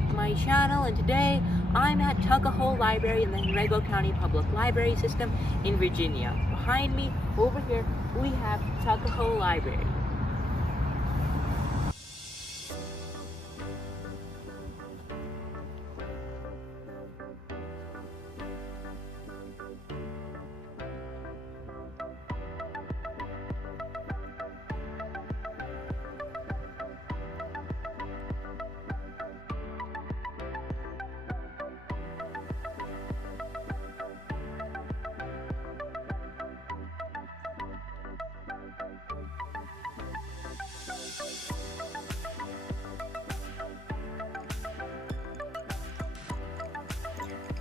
back to my channel, and today I'm at Tuckahoe Library in the Henrico County Public Library System in Virginia. Behind me, over here, we have Tuckahoe Library.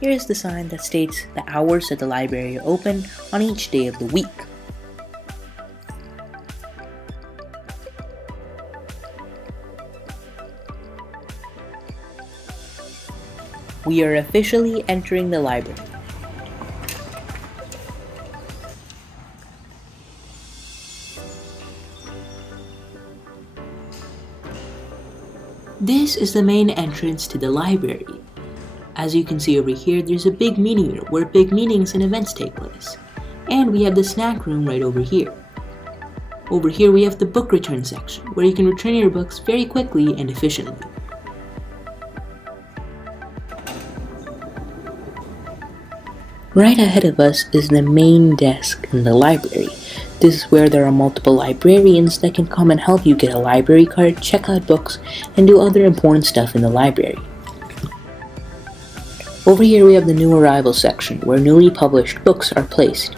Here is the sign that states the hours that the library are open on each day of the week. We are officially entering the library. This is the main entrance to the library. As you can see over here, there's a big meeting room where big meetings and events take place. And we have the snack room right over here. Over here we have the book return section, where you can return your books very quickly and efficiently. Right ahead of us is the main desk in the library. This is where there are multiple librarians that can come and help you get a library card, check out books, and do other important stuff in the library. Over here we have the new arrival section, where newly published books are placed.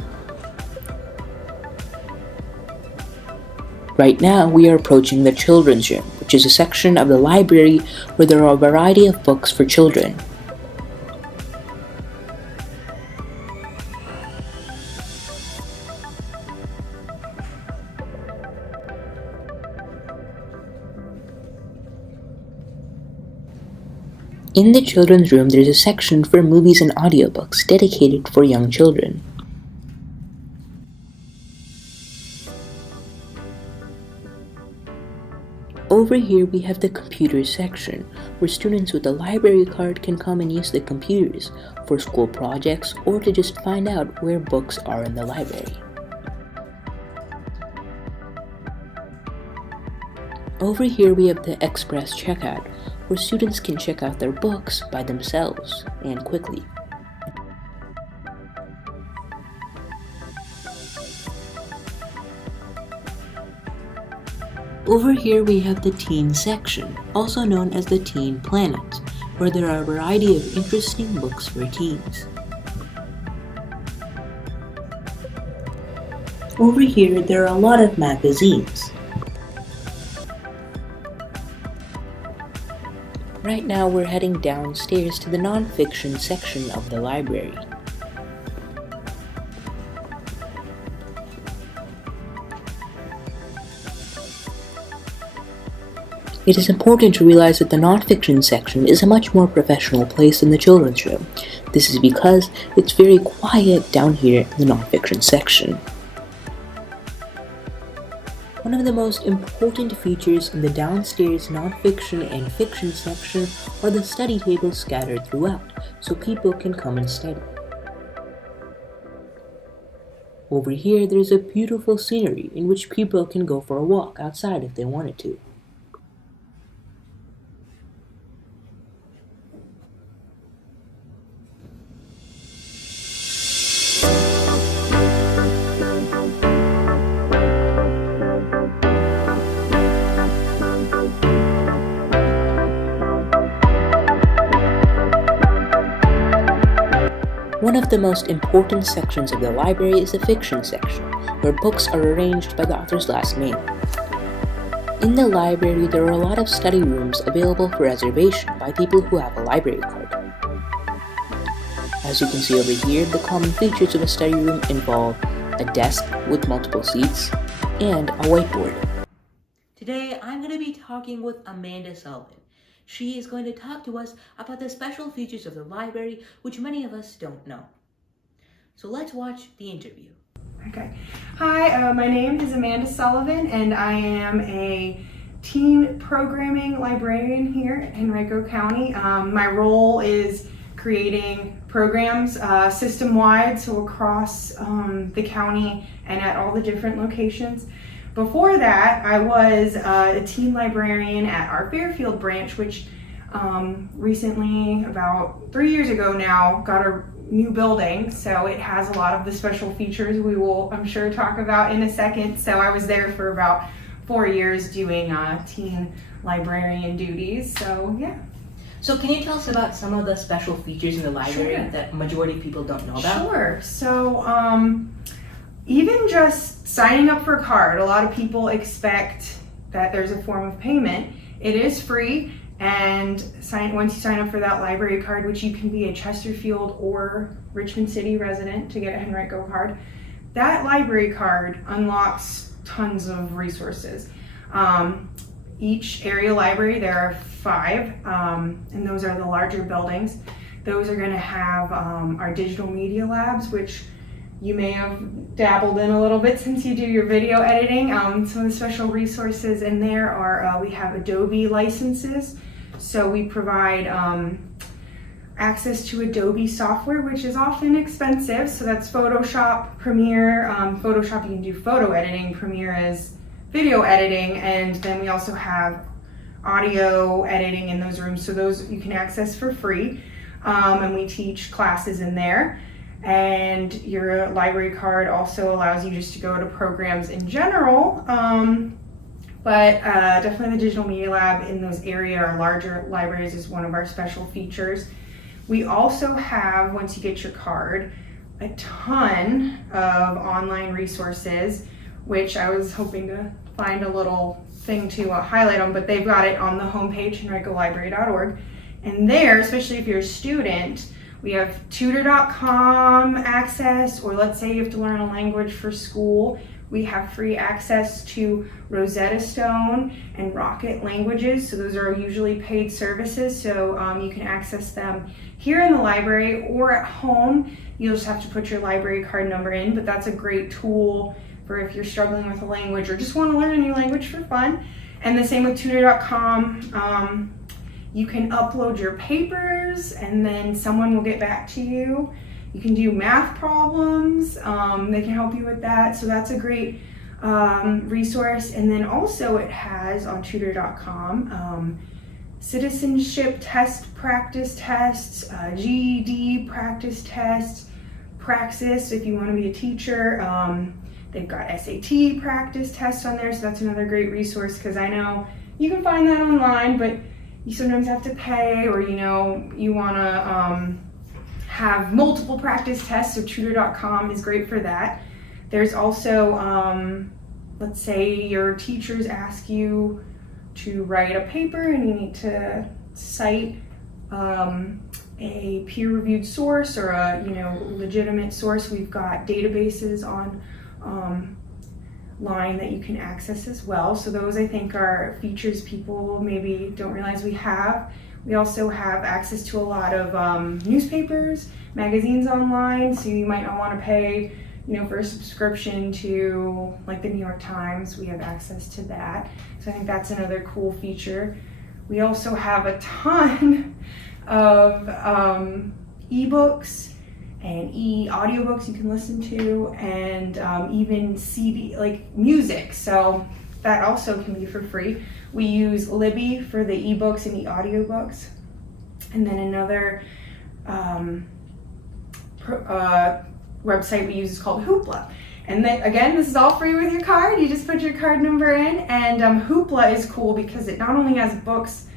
Right now we are approaching the children's room, which is a section of the library where there are a variety of books for children. In the children's room, there's a section for movies and audiobooks dedicated for young children. Over here we have the computers section, where students with a library card can come and use the computers for school projects or to just find out where books are in the library. Over here we have the express checkout, where students can check out their books by themselves and quickly. Over here we have the teen section, also known as the Teen Planet, where there are a variety of interesting books for teens. Over here there are a lot of magazines. Right now we're heading downstairs to the non-fiction section of the library. It is important to realize that the non-fiction section is a much more professional place than the children's room. This is because it's very quiet down here in the non-fiction section. One of the most important features in the downstairs non-fiction and fiction section are the study tables scattered throughout, so people can come and study. Over here there's a beautiful scenery in which people can go for a walk outside if they wanted to. One of the most important sections of the library is the fiction section, where books are arranged by the author's last name. In the library, there are a lot of study rooms available for reservation by people who have a library card. As you can see over here, the common features of a study room involve a desk with multiple seats and a whiteboard. Today, I'm going to be talking with Amanda Sullivan. She is going to talk to us about the special features of the library, which many of us don't know. So let's watch the interview. Okay. Hi, my name is Amanda Sullivan, and I am a teen programming librarian here at Henrico County. My role is creating programs system-wide, so across the county and at all the different locations. Before that, I was a teen librarian at our Fairfield branch, which recently, about 3 years ago now, got a new building, so it has a lot of the special features we will, I'm sure, talk about in a second. So I was there for about 4 years doing teen librarian duties, so yeah. So can you tell us about some of the special features in the library Sure. that majority of people don't know about? Sure. So even just signing up for a card, a lot of people expect that there's a form of payment. It is free, and once you sign up for that library card, which you can be a Chesterfield or Richmond City resident to get a Henrico card, that library card unlocks tons of resources. Each area library, there are 5, and those are the larger buildings. Those are going to have our digital media labs, which you may have dabbled in a little bit since you do your video editing. Some of the special resources in there are, we have Adobe licenses. So we provide access to Adobe software, which is often expensive. So that's Photoshop, Premiere. Photoshop, you can do photo editing. Premiere is video editing. And then we also have audio editing in those rooms. So those you can access for free. And we teach classes in there. And your library card also allows you just to go to programs in general, but definitely the digital media lab in those area or larger libraries is one of our special features. We also have, once you get your card, a ton of online resources, which I was hoping to find a little thing to highlight them, but they've got it on the homepage, henricolibrary.org. And there, especially if you're a student, we have tutor.com access, or let's say you have to learn a language for school. We have free access to Rosetta Stone and Rocket Languages. So those are usually paid services. So you can access them here in the library or at home. You'll just have to put your library card number in, but that's a great tool for if you're struggling with a language or just want to learn a new language for fun. And the same with tutor.com. You can upload your papers and then someone will get back to you. You can do math problems. They can help you with that. So that's a great resource. And then also it has on tutor.com citizenship test practice tests, GED practice tests, Praxis if you want to be a teacher. They've got SAT practice tests on there. So that's another great resource, because I know you can find that online, but you sometimes have to pay, or you want to have multiple practice tests, so tutor.com is great for that. There's also, let's say your teachers ask you to write a paper and you need to cite a peer-reviewed source or a legitimate source. We've got databases on line that you can access as well. So those, I think, are features people maybe don't realize we have. We also have access to a lot of newspapers, magazines online, so you might not want to pay for a subscription to like the New York Times. We have access to that. So I think that's another cool feature. We also have a ton of ebooks and audiobooks you can listen to, and even CD, like music. So that also can be for free. We use Libby for the ebooks and the audiobooks. And then another website we use is called Hoopla. And then, again, this is all free with your card. You just put your card number in. And Hoopla is cool because it not only has books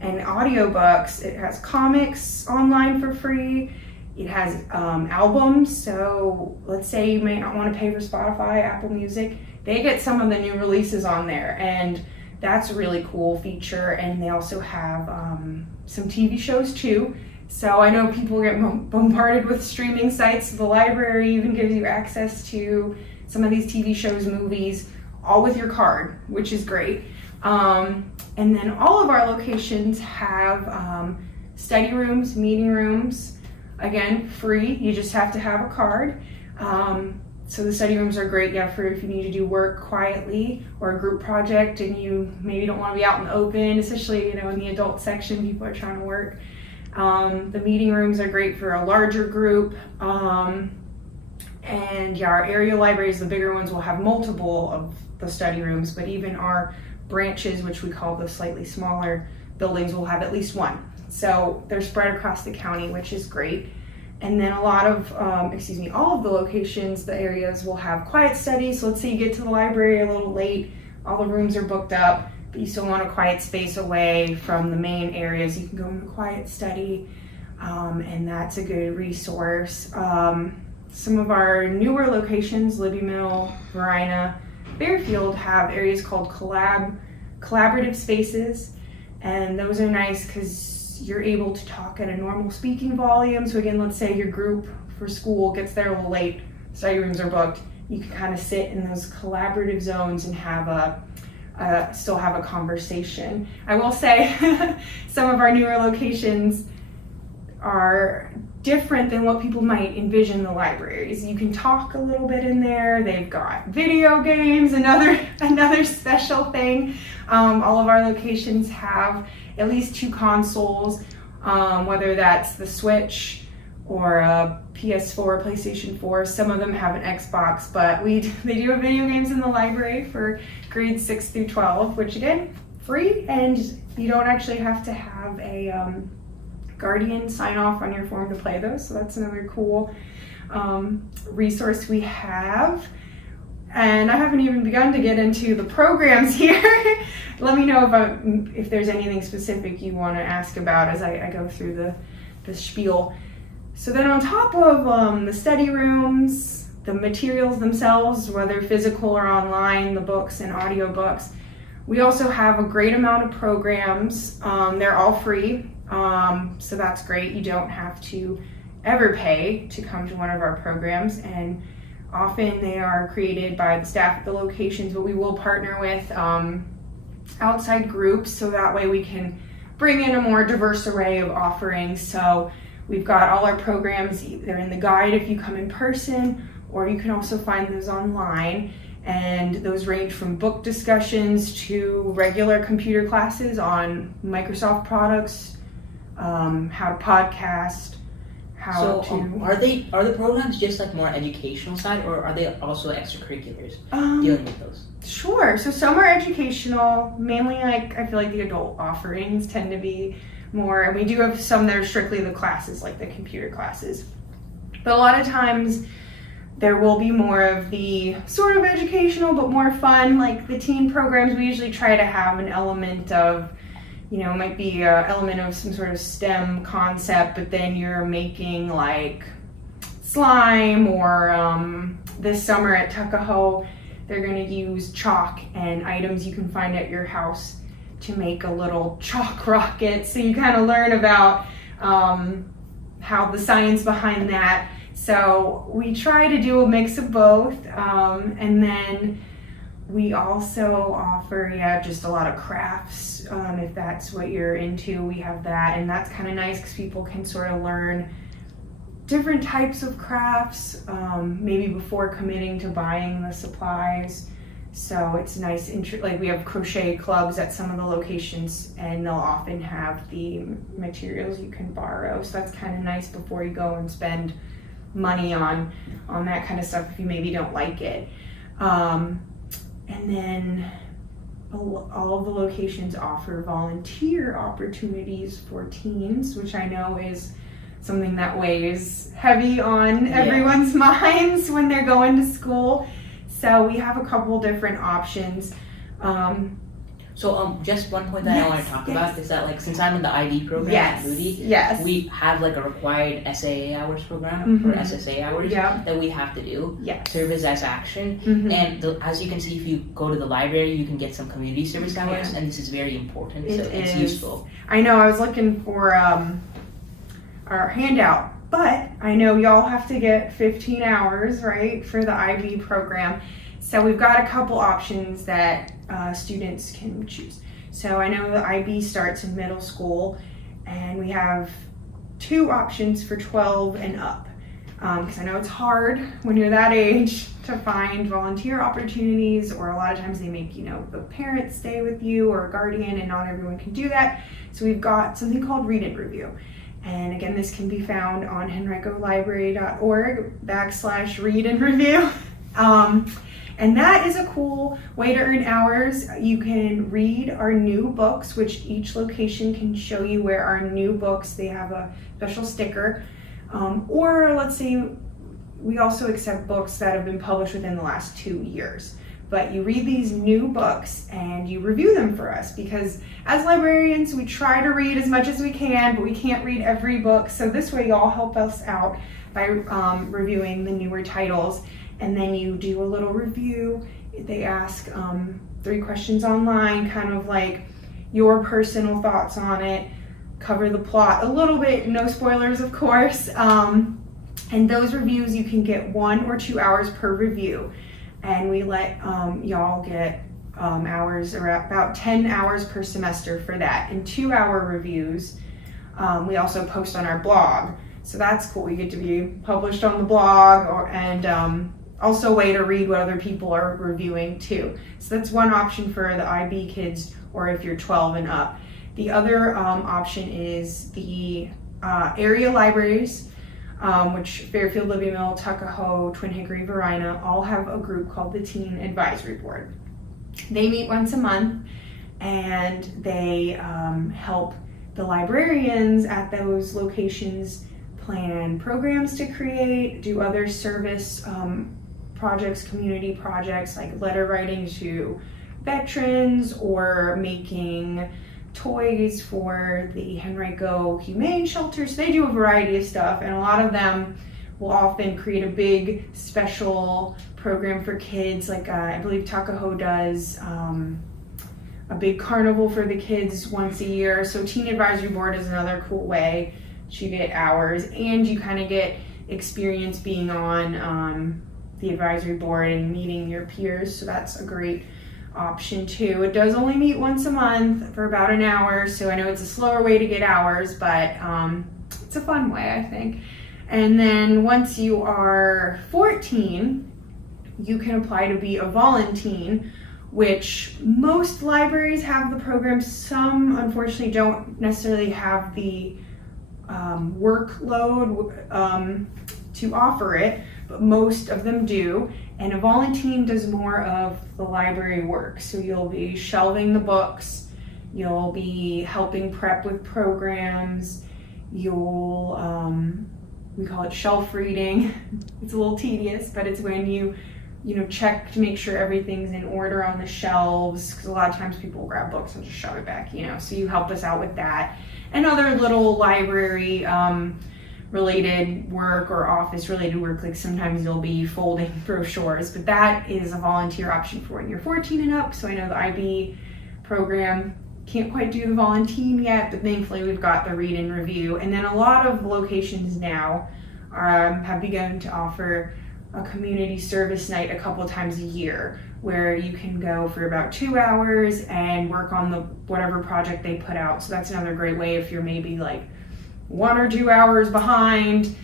and audiobooks, it has comics online for free. It has albums, so let's say you may not want to pay for Spotify, Apple Music. They get some of the new releases on there, and that's a really cool feature. And they also have some TV shows too. So I know people get bombarded with streaming sites. The library even gives you access to some of these TV shows, movies, all with your card, which is great. And then all of our locations have study rooms, meeting rooms. Again, free. You just have to have a card. So the study rooms are great, for if you need to do work quietly or a group project and you maybe don't want to be out in the open, especially, in the adult section, people are trying to work. The meeting rooms are great for a larger group. And our area libraries, the bigger ones, will have multiple of the study rooms, but even our branches, which we call the slightly smaller buildings, will have at least one. So they're spread across the county, which is great. And then all of the locations, the areas will have quiet studies. So let's say you get to the library a little late, all the rooms are booked up, but you still want a quiet space away from the main areas. You can go in a quiet study, and that's a good resource. Some of our newer locations, Libby Mill, Verina, Fairfield, have areas called collaborative spaces, and those are nice because you're able to talk at a normal speaking volume. So again, let's say your group for school gets there a little late, study rooms are booked, you can kind of sit in those collaborative zones and still have a conversation. I will say some of our newer locations are different than what people might envision the libraries. You can talk a little bit in there. They've got video games, another special thing. All of our locations have at least 2 consoles, whether that's the Switch or a PS4, PlayStation 4. Some of them have an Xbox, but they do have video games in the library for grades 6 through 12, which again, free, and you don't actually have to have a guardian sign off on your form to play those. So that's another cool resource we have. And I haven't even begun to get into the programs here. Let me know if there's anything specific you want to ask about as I go through the spiel. So then on top of the study rooms, the materials themselves, whether physical or online, the books and audiobooks, we also have a great amount of programs. They're all free, so that's great. You don't have to ever pay to come to one of our programs, and often they are created by the staff at the locations, but we will partner with outside groups so that way we can bring in a more diverse array of offerings. So we've got all our programs either in the guide if you come in person, or you can also find those online. And those range from book discussions to regular computer classes on Microsoft products, how to podcast, are the programs just like more educational side, or are they also extracurriculars dealing with those? Sure. So some are educational, mainly I feel like the adult offerings tend to be more, and we do have some that are strictly the classes, like the computer classes. But a lot of times there will be more of the sort of educational but more fun, like the teen programs. We usually try to have an element of, it might be an element of some sort of STEM concept, but then you're making like slime, or this summer at Tuckahoe, they're going to use chalk and items you can find at your house to make a little chalk rocket. So you kind of learn about how the science behind that. So we try to do a mix of both, and then we also offer, just a lot of crafts. If that's what you're into, we have that, and that's kind of nice because people can sort of learn different types of crafts, maybe before committing to buying the supplies. So it's nice, like we have crochet clubs at some of the locations, and they'll often have the materials you can borrow. So that's kind of nice before you go and spend money on that kind of stuff if you maybe don't like it. And then all of the locations offer volunteer opportunities for teens, which I know is something that weighs heavy on everyone's minds when they're going to school. So we have a couple different options. So just one point that I want to talk about is that, like, since I'm in the IB program at Moody, we have like a required SAA hours program or SSA hours that we have to do, service as action. And as you can see, if you go to the library, you can get some community service hours, and this is very important, so it's useful. I know, I was looking for our handout, but I know y'all have to get 15 hours, right, for the IB program. So we've got a couple options that students can choose. So I know the IB starts in middle school, and we have 2 options for 12 and up. because I know it's hard when you're that age to find volunteer opportunities, or a lot of times they make, the parents stay with you or a guardian, and not everyone can do that. So we've got something called Read and Review. And again, this can be found on henricolibrary.org/read and review. And that is a cool way to earn hours. You can read our new books, which each location can show you where our new books, they have a special sticker. Or let's say we also accept books that have been published within the last 2 years. But you read these new books and you review them for us, because as librarians, we try to read as much as we can, but we can't read every book. So this way y'all help us out by reviewing the newer titles. And then you do a little review. They ask 3 questions online, kind of like your personal thoughts on it, cover the plot a little bit, no spoilers of course. And those reviews, you can get 1 or 2 hours per review. And we let y'all get hours, or about 10 hours per semester for that. And 2-hour reviews, we also post on our blog. So that's cool. You get to be published on the blog, and also a way to read what other people are reviewing too. So that's one option for the IB kids, or if you're 12 and up. The other option is the area libraries, which Fairfield, Libby Mill, Tuckahoe, Twin Hickory, Varina, all have a group called the Teen Advisory Board. They meet once a month, and they help the librarians at those locations plan programs to create, do other service projects, community projects like letter writing to veterans, or making toys for the Henrico Humane Shelter. So they do a variety of stuff, and a lot of them will often create a big special program for kids. Like I believe Tuckahoe does a big carnival for the kids once a year. So Teen Advisory Board is another cool way to get hours, and you kind of get experience being on the advisory board and meeting your peers. So that's a great option too. It does only meet once a month for about an hour, so I know it's a slower way to get hours, but it's a fun way, I think. And then once you are 14, you can apply to be a volunteer, which most libraries have the program. Some unfortunately don't necessarily have the workload to offer it, but most of them do. And a volunteer does more of the library work. So you'll be shelving the books, you'll be helping prep with programs, you'll, we call it shelf reading. It's a little tedious, but it's when you check to make sure everything's in order on the shelves, because a lot of times people will grab books and just shove it back, so you help us out with that. And other little library related work or office related work, like sometimes you'll be folding brochures, but that is a volunteer option for when you're 14 and up. So I know the IB program can't quite do the volunteer yet, but thankfully we've got the Read and Review. And then a lot of locations now have begun to offer a community service night a couple times a year, where you can go for about 2 hours and work on whatever project they put out. So that's another great way if you're maybe like 1 or 2 hours behind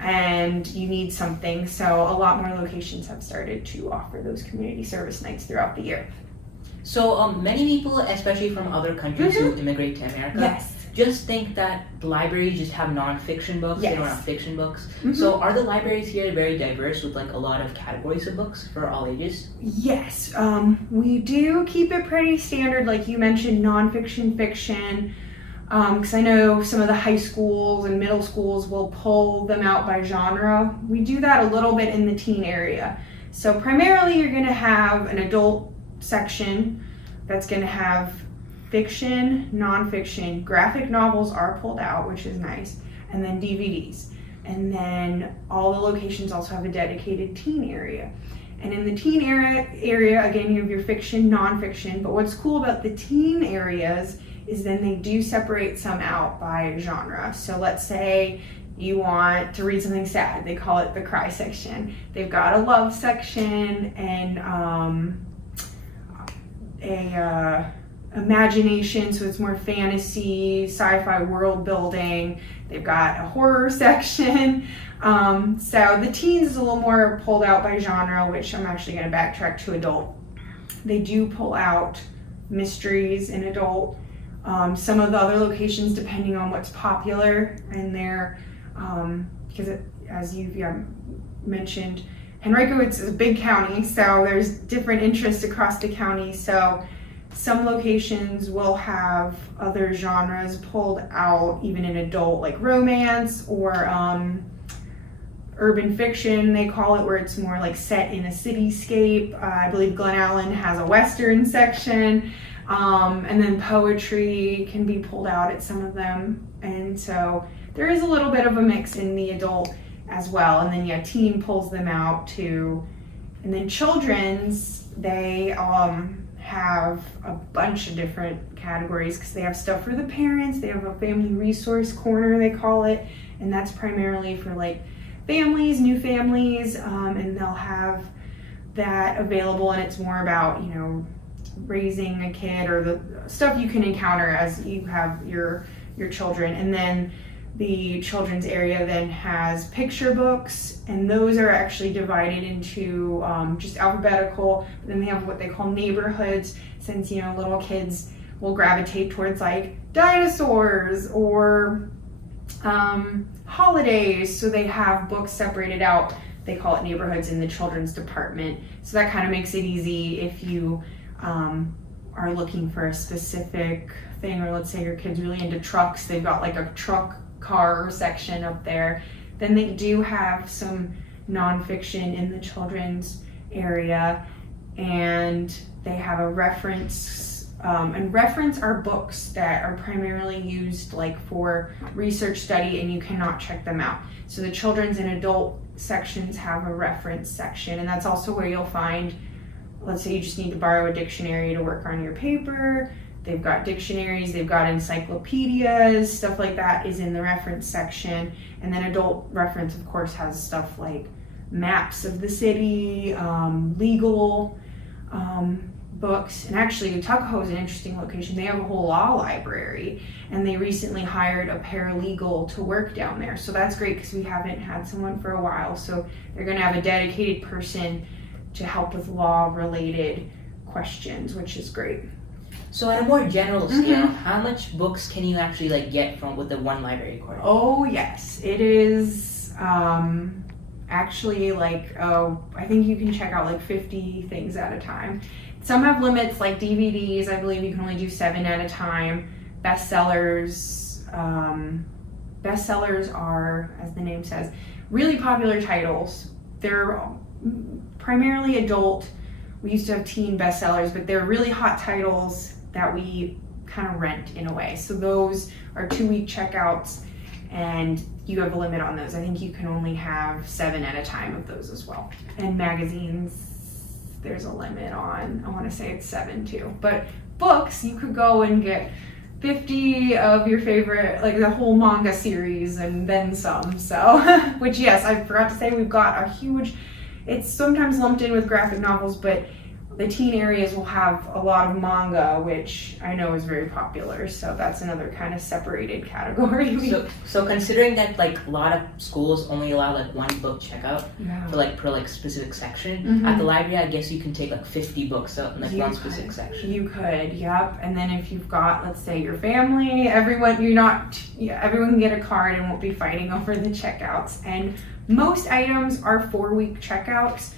and you need something. So a lot more locations have started to offer those community service nights throughout the year. So many people, especially from other countries who immigrate to America, just think that the libraries just have non-fiction books. They don't have fiction books. So are the libraries here very diverse with like a lot of categories of books for all ages? Yes, we do keep it pretty standard, like you mentioned, non-fiction, fiction. Because I know some of the high schools and middle schools will pull them out by genre. We do that a little bit in the teen area. So primarily you're going to have an adult section that's going to have fiction, nonfiction, graphic novels are pulled out, which is nice, and then DVDs. And then all the locations also have a dedicated teen area. And in the teen area, again, you have your fiction, nonfiction, but what's cool about the teen areas is then they do separate some out by genre. So let's say you want to read something sad, they call it the cry section. They've got a love section and imagination, so it's more fantasy, sci-fi world building. They've got a horror section. So the teens is a little more pulled out by genre, which I'm actually going to backtrack to adult. They do pull out mysteries in adult. Some of the other locations, depending on what's popular, and they're because as you've mentioned, Henrico, it's a big county, so there's different interests across the county. So some locations will have other genres pulled out, even in adult, like romance or urban fiction, they call it, where it's more like set in a cityscape. I believe Glen Allen has a Western section. And then poetry can be pulled out at some of them. And so there is a little bit of a mix in the adult as well. And then teen pulls them out too. And then children's, they have a bunch of different categories because they have stuff for the parents. They have a family resource corner, they call it. And that's primarily for like families, new families, and they'll have that available, and it's more about, raising a kid or the stuff you can encounter as you have your children. And then the children's area then has picture books, and those are actually divided into just alphabetical. Then they have what they call neighborhoods, since little kids will gravitate towards like dinosaurs or holidays, so they have books separated out. They call it neighborhoods in the children's department. So that kind of makes it easy if you are looking for a specific thing, or let's say your kid's really into trucks, they've got like a truck car section up there. Then they do have some nonfiction in the children's area, and they have a reference, and reference are books that are primarily used like for research study, and you cannot check them out. So the children's and adult sections have a reference section, and that's also where you'll find, let's say you just need to borrow a dictionary to work on your paper. They've got dictionaries, they've got encyclopedias, stuff like that is in the reference section. And then adult reference, of course, has stuff like maps of the city, legal books. And actually, Tuckahoe is an interesting location. They have a whole law library, and they recently hired a paralegal to work down there. So that's great because we haven't had someone for a while. So they're going to have a dedicated person to help with law-related questions, which is great. So at a more general scale, how much books can you actually get from with the one library card? Oh yes, it is actually I think you can check out like 50 things at a time. Some have limits, like DVDs, I believe you can only do 7 at a time. Bestsellers are, as the name says, really popular titles. They're primarily adult. We used to have teen bestsellers, but they're really hot titles that we kind of rent in a way. So those are 2-week checkouts, and you have a limit on those. I think you can only have 7 at a time of those as well. And magazines, there's a limit on, I want to say it's 7 too. But books, you could go and get 50 of your favorite, like the whole manga series and then some. So, which yes, I forgot to say, we've got a huge, it's sometimes lumped in with graphic novels, but the teen areas will have a lot of manga, which I know is very popular. So that's another kind of separated category. So considering that a lot of schools only allow one book checkout per specific section, at the library I guess you can take 50 books out in one specific section. You could, yep. And then if you've got, let's say, your family, everyone can get a card and won't be fighting over the checkouts. And most items are 4-week checkouts.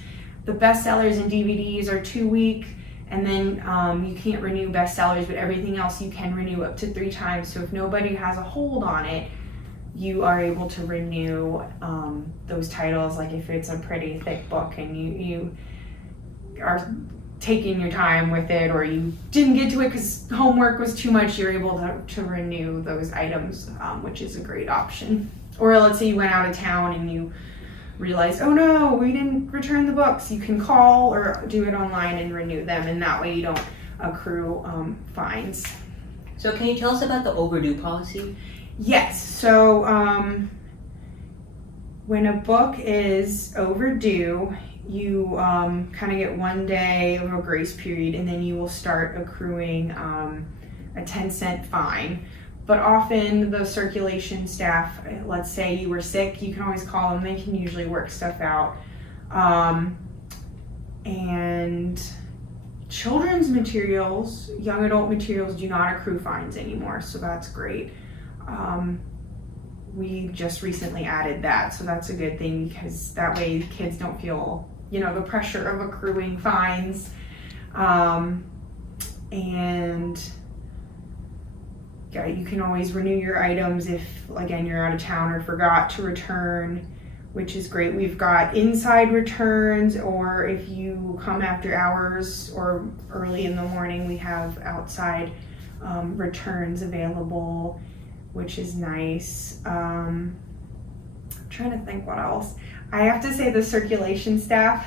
The bestsellers and DVDs are 2-week, and then you can't renew bestsellers, but everything else you can renew up to 3 times. So if nobody has a hold on it, you are able to renew those titles. Like if it's a pretty thick book and you are taking your time with it, or you didn't get to it because homework was too much, you're able to renew those items, which is a great option. Or let's say you went out of town and you realize, oh no, we didn't return the books. You can call or do it online and renew them, and that way you don't accrue fines. So can you tell us about the overdue policy? Yes, so when a book is overdue, you kind of get 1 day of a grace period, and then you will start accruing a 10-cent fine. but often the circulation staff, let's say you were sick, you can always call them. They can usually work stuff out. And children's materials, young adult materials, do not accrue fines anymore, so that's great. We just recently added that, so that's a good thing, because that way kids don't feel, the pressure of accruing fines. And yeah, you can always renew your items if, again, you're out of town or forgot to return, which is great. We've got inside returns, or if you come after hours or early in the morning, we have outside returns available, which is nice. I'm trying to think what else. I have to say the circulation staff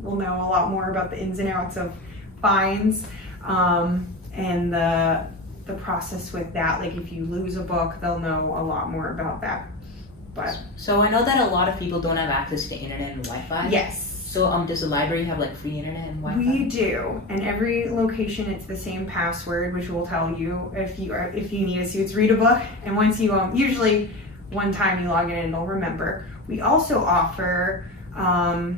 will know a lot more about the ins and outs of fines, and the process with that. Like if you lose a book, they'll know a lot more about that. But so I know that a lot of people don't have access to internet and Wi-Fi. Yes. So does the library have like free internet and Wi-Fi? We do, and every location it's the same password, which will tell you if you need us. So it's read a book, and once you usually one time you log in, it'll remember. We also offer hotspots.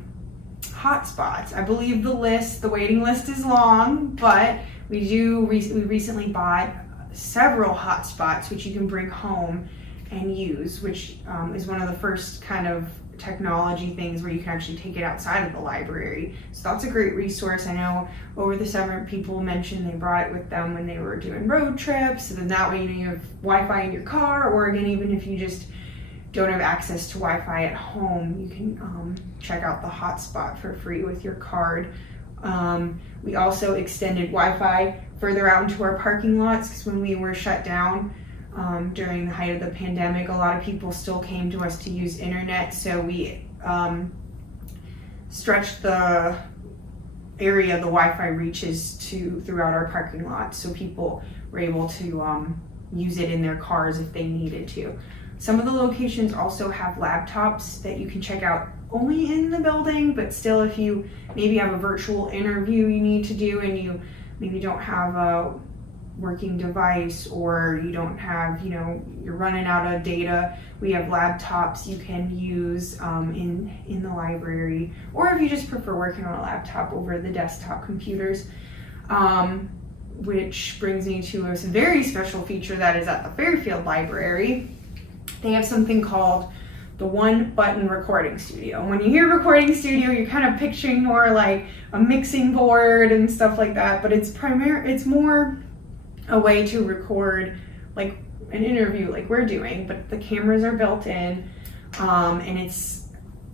I believe the waiting list is long, but we recently bought several hotspots which you can bring home and use, which is one of the first kind of technology things where you can actually take it outside of the library. So that's a great resource. I know over the summer people mentioned they brought it with them when they were doing road trips, so then that way you have Wi-Fi in your car, or again, even if you just don't have access to Wi-Fi at home, you can check out the hotspot for free with your card. We also extended Wi-Fi further out into our parking lots, because when we were shut down during the height of the pandemic, a lot of people still came to us to use internet, so we stretched the area the Wi-Fi reaches to throughout our parking lot, so people were able to use it in their cars if they needed to. Some of the locations also have laptops that you can check out only in the building, but still if you maybe have a virtual interview you need to do and you maybe don't have a working device, or you don't have, you're running out of data, we have laptops you can use in the library, or if you just prefer working on a laptop over the desktop computers. Which brings me to a very special feature that is at the Fairfield Library. They have something called the one-button recording studio. When you hear recording studio, you're kind of picturing more like a mixing board and stuff like that, but it's more a way to record like an interview like we're doing, but the cameras are built in, and it's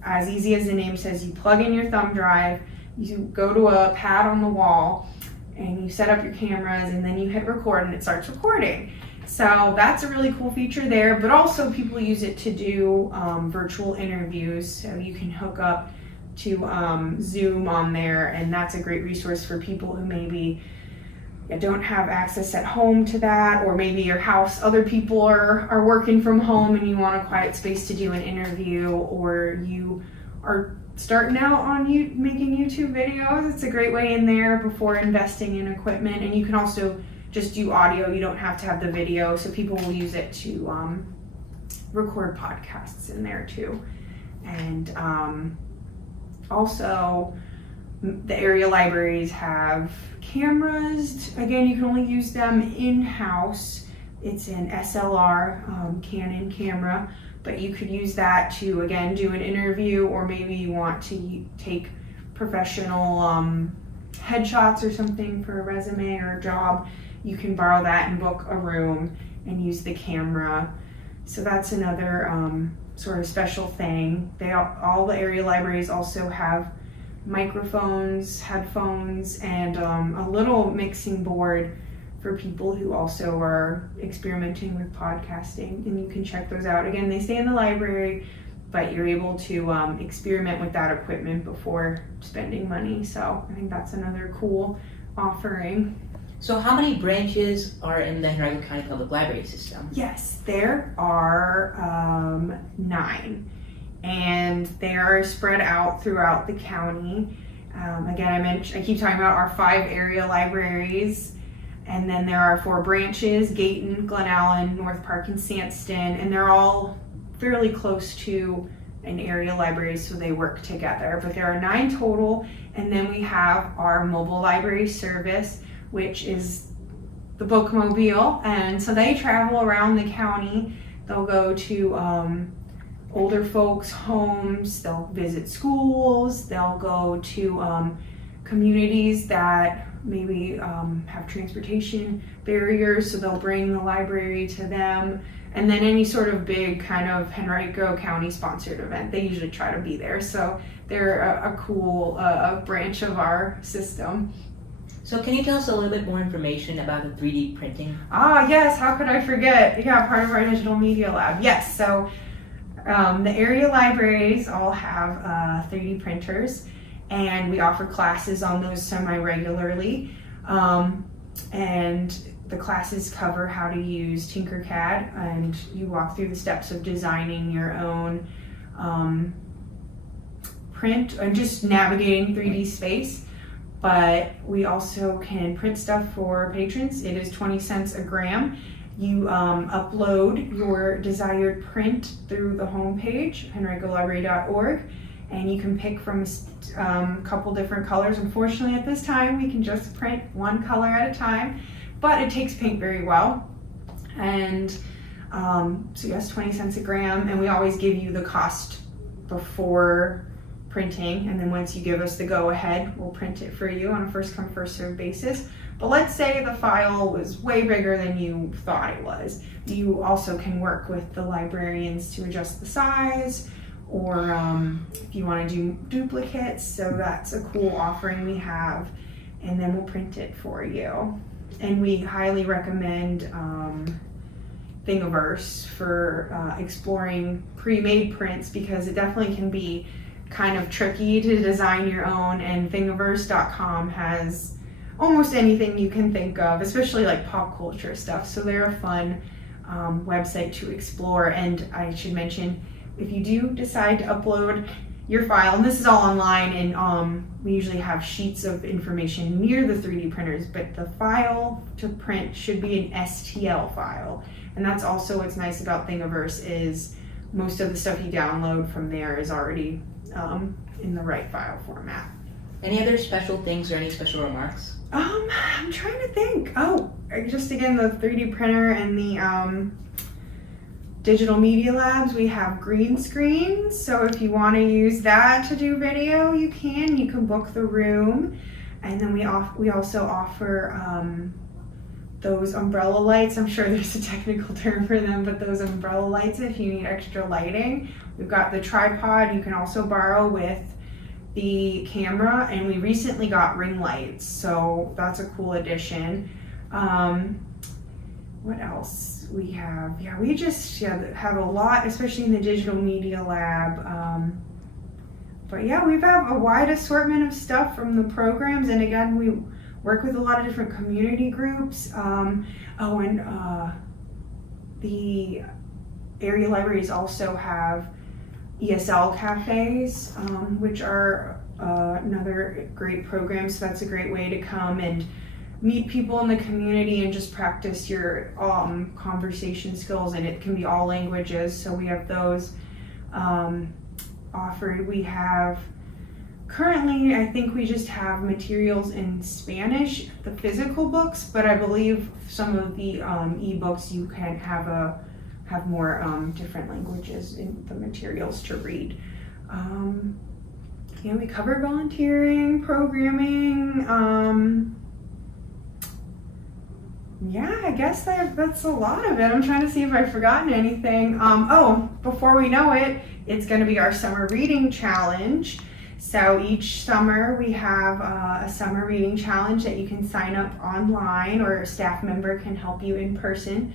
as easy as the name says. You plug in your thumb drive, you go to a pad on the wall, and you set up your cameras, and then you hit record and it starts recording. So that's a really cool feature there, but also people use it to do virtual interviews. So you can hook up to Zoom on there, and that's a great resource for people who maybe don't have access at home to that, or maybe your house, other people are working from home and you want a quiet space to do an interview, or you are starting out on making YouTube videos. It's a great way in there before investing in equipment, and you can also just do audio. You don't have to have the video, so people will use it to record podcasts in there too. And also the area libraries have cameras. Again, you can only use them in-house. It's an SLR Canon camera, but you could use that to, again, do an interview, or maybe you want to take professional headshots or something for a resume or a job. You can borrow that and book a room and use the camera. So that's another sort of special thing. All the area libraries also have microphones, headphones, and a little mixing board for people who also are experimenting with podcasting, and you can check those out. Again, they stay in the library, but you're able to experiment with that equipment before spending money. So I think that's another cool offering. So how many branches are in the Henrico County Public Library system? Yes, there are 9, and they are spread out throughout the county. Again, I keep talking about our 5 area libraries. And then there are 4 branches: Gayton, Glen Allen, North Park, and Sandston, and they're all fairly close to an area library, so they work together. But there are 9 total, and then we have our mobile library service, which is the Bookmobile, and so they travel around the county. They'll go to older folks' homes, they'll visit schools, they'll go to communities that maybe have transportation barriers, so they'll bring the library to them. And then any sort of big kind of Henrico County sponsored event, they usually try to be there. So they're a cool branch of our system. So can you tell us a little bit more information about the 3D printing? Yes, how could I forget? Yeah, part of our digital media lab. Yes, so the area libraries all have 3D printers, and we offer classes on those semi-regularly. And the classes cover how to use Tinkercad, and you walk through the steps of designing your own print and just navigating 3D space. But we also can print stuff for patrons. It is 20 cents a gram. You upload your desired print through the homepage, henricolibrary.org, and you can pick from a couple different colors. Unfortunately, at this time, we can just print one color at a time, but it takes paint very well. And so yes, 20 cents a gram, and we always give you the cost before printing, and then once you give us the go-ahead, we'll print it for you on a first-come, first-served basis. But let's say the file was way bigger than you thought it was. You also can work with the librarians to adjust the size, or if you want to do duplicates, so that's a cool offering we have, and then we'll print it for you. And we highly recommend Thingiverse for exploring pre-made prints, because it definitely can be kind of tricky to design your own, and Thingiverse.com has almost anything you can think of, especially like pop culture stuff. So they're a fun website to explore. And I should mention, if you do decide to upload your file, and this is all online, and we usually have sheets of information near the 3D printers, but the file to print should be an STL file. And that's also what's nice about Thingiverse, is most of the stuff you download from there is already in the right file format. Any other special things or any special remarks? I'm trying to think. Just again, the 3D printer and the digital media labs, we have green screens. So if you want to use that to do video, you can book the room. And then we also offer those umbrella lights. I'm sure there's a technical term for them, but those umbrella lights, if you need extra lighting. We've got the tripod you can also borrow with the camera, and we recently got ring lights, so that's a cool addition. What else we have? Yeah, we just have a lot, especially in the digital media lab. But yeah, we have a wide assortment of stuff from the programs, and again, we work with a lot of different community groups. The area libraries also have ESL cafes, which are another great program. So that's a great way to come and meet people in the community and just practice your conversation skills, and it can be all languages. So we have those offered. We have currently, I think we just have materials in Spanish, the physical books, but I believe some of the ebooks you can have more different languages in the materials to read. We covered volunteering, programming. I guess that's a lot of it. I'm trying to see if I've forgotten anything. Before we know it, it's going to be our summer reading challenge. So each summer we have a summer reading challenge that you can sign up online, or a staff member can help you in person.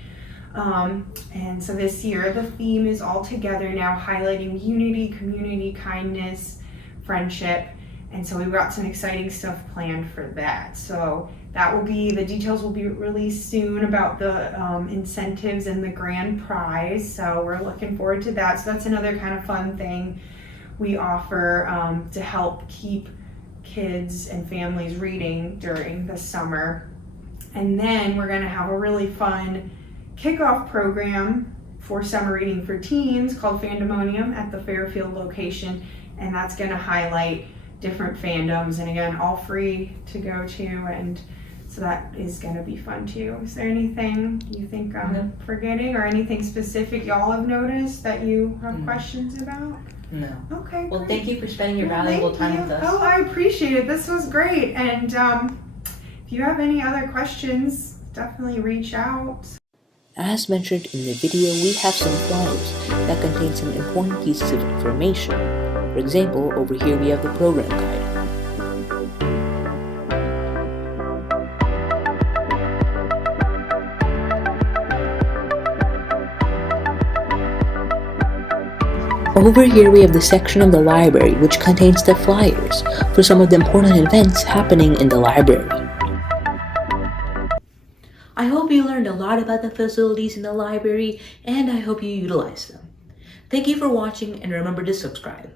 And so this year the theme is all together now, highlighting unity, community, kindness, friendship. And so we've got some exciting stuff planned for that. So the details will be released soon about the incentives and the grand prize. So we're looking forward to that. So that's another kind of fun thing we offer to help keep kids and families reading during the summer. And then we're going to have a really fun kickoff program for summer reading for teens called Fandomonium at the Fairfield location. And that's going to highlight different fandoms, and again, all free to go to. And so that is going to be fun too. Is there anything you think I'm forgetting, or anything specific y'all have noticed that you have questions about? No. Okay. Well, great. thank you for spending your valuable time with us. Oh, I appreciate it. This was great. And if you have any other questions, definitely reach out. As mentioned in the video, we have some flyers that contain some important pieces of information. For example, over here we have the program guide. Over here we have the section of the library which contains the flyers for some of the important events happening in the library. I hope you learned a lot about the facilities in the library, and I hope you utilize them. Thank you for watching, and remember to subscribe.